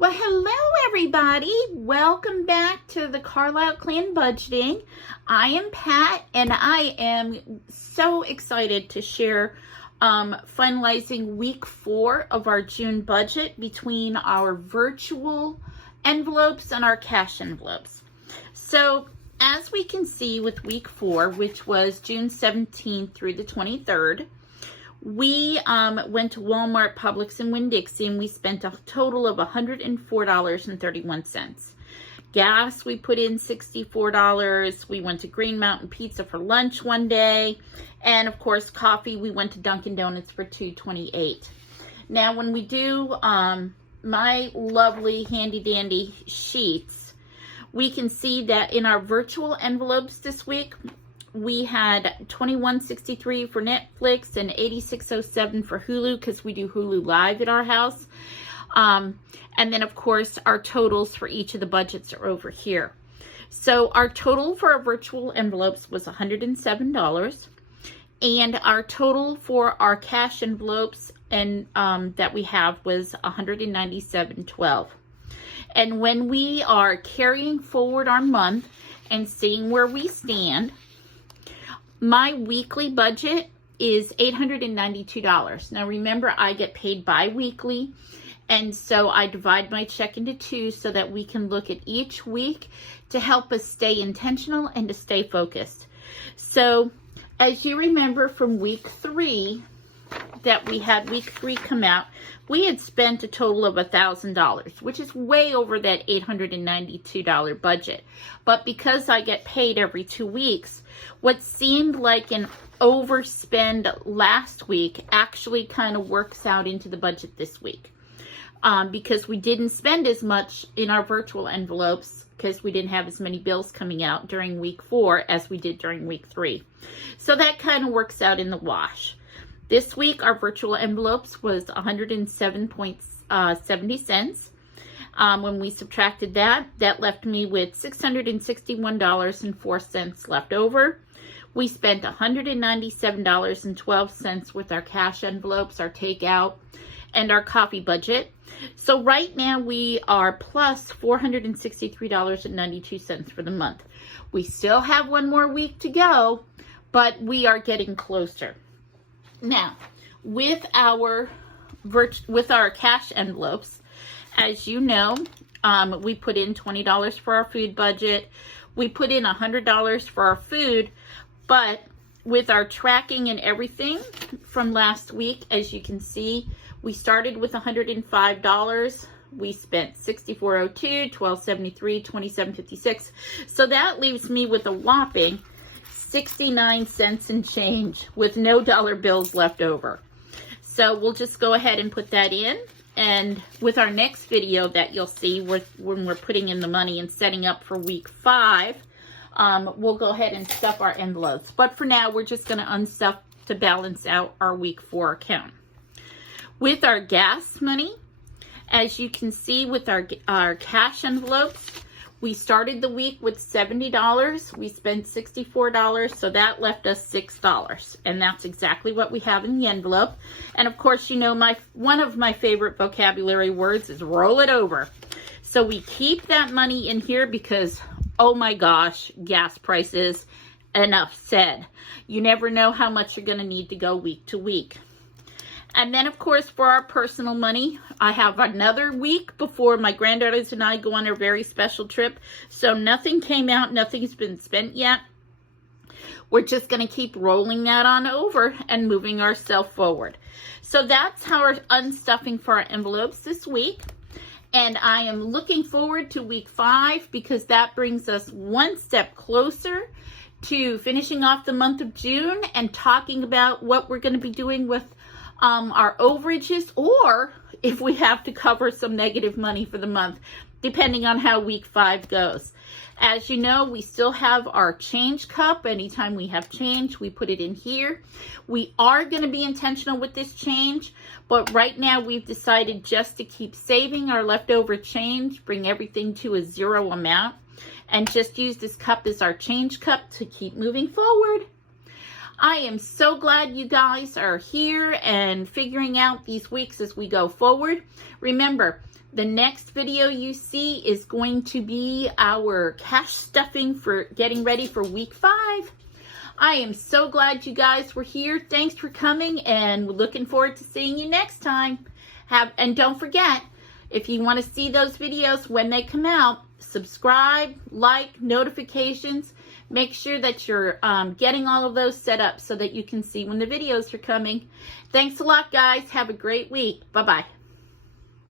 Well, hello everybody. Welcome back to the Carlisle Clan Budgeting. I am Pat and I am so excited to share finalizing week 4 of our June budget between our virtual envelopes and our cash envelopes. So as we can see with week 4, which was June 17th through the 23rd, we went to Walmart, Publix, and Winn-Dixie, and we spent a total of $104.31. Gas, we put in $64. We went to Green Mountain Pizza for lunch one day. And, of course, coffee, we went to Dunkin' Donuts for $2.28. Now, when we do my lovely handy-dandy sheets, we can see that in our virtual envelopes this week, we had $21.63 for Netflix and $86.07 for Hulu because we do Hulu Live at our house. And then, of course, our totals for each of the budgets are over here. So our total for our virtual envelopes was $107. And our total for our cash envelopes and that we have was $197.12. And when we are carrying forward our month and seeing where we stand, my weekly budget is $892. Now remember, I get paid bi-weekly, and so I divide my check into 2 so that we can look at each week to help us stay intentional and to stay focused. So as you remember from week 3, that we had week 3 come out, we had spent a total of $1,000, which is way over that $892 budget. But because I get paid every 2 weeks, what seemed like an overspend last week actually kind of works out into the budget this week. Because we didn't spend as much in our virtual envelopes because we didn't have as many bills coming out during week 4 as we did during week 3. So that kind of works out in the wash. This week, our virtual envelopes was 107.70 cents. When we subtracted that, that left me with $661.04 left over. We spent $197.12 with our cash envelopes, our takeout, and our coffee budget. So right now, we are plus $463.92 for the month. We still have one more week to go, but we are getting closer. Now, with our cash envelopes, as you know, we put in $20 for our food budget. We put in $100 for our food, but with our tracking and everything from last week, as you can see, we started with $105. We spent $64.02, $12.73, $27.56. So that leaves me with a whopping 69 cents and change with no dollar bills left over. So we'll just go ahead and put that in. And with our next video that you'll see when we're putting in the money and setting up for week 5, we'll go ahead and stuff our envelopes. But for now, we're just going to unstuff to balance out our week 4 account. With our gas money, as you can see with our cash envelopes, we started the week with $70. We spent $64, so that left us $6. And that's exactly what we have in the envelope. And of course, you know, one of my favorite vocabulary words is roll it over. So we keep that money in here because, oh my gosh, gas prices, enough said. You never know how much you're going to need to go week to week. And then, of course, for our personal money, I have another week before my granddaughters and I go on a very special trip. So nothing came out. Nothing's been spent yet. We're just going to keep rolling that on over and moving ourselves forward. So that's how we're unstuffing for our envelopes this week. And I am looking forward to week 5 because that brings us one step closer to finishing off the month of June and talking about what we're going to be doing with our overages, or if we have to cover some negative money for the month, depending on how week 5 goes. As you know, we still have our change cup. Anytime we have change, we put it in here. We are going to be intentional with this change, but right now we've decided just to keep saving our leftover change, bring everything to a 0 amount, and just use this cup as our change cup to keep moving forward. I am so glad you guys are here and figuring out these weeks as we go forward. Remember, the next video you see is going to be our cash stuffing for getting ready for week 5. I am so glad you guys were here. Thanks for coming, and we're looking forward to seeing you next time. And don't forget, if you want to see those videos when they come out, subscribe, like, notifications. Make sure that you're getting all of those set up so that you can see when the videos are coming. Thanks a lot, guys. Have a great week. Bye-bye.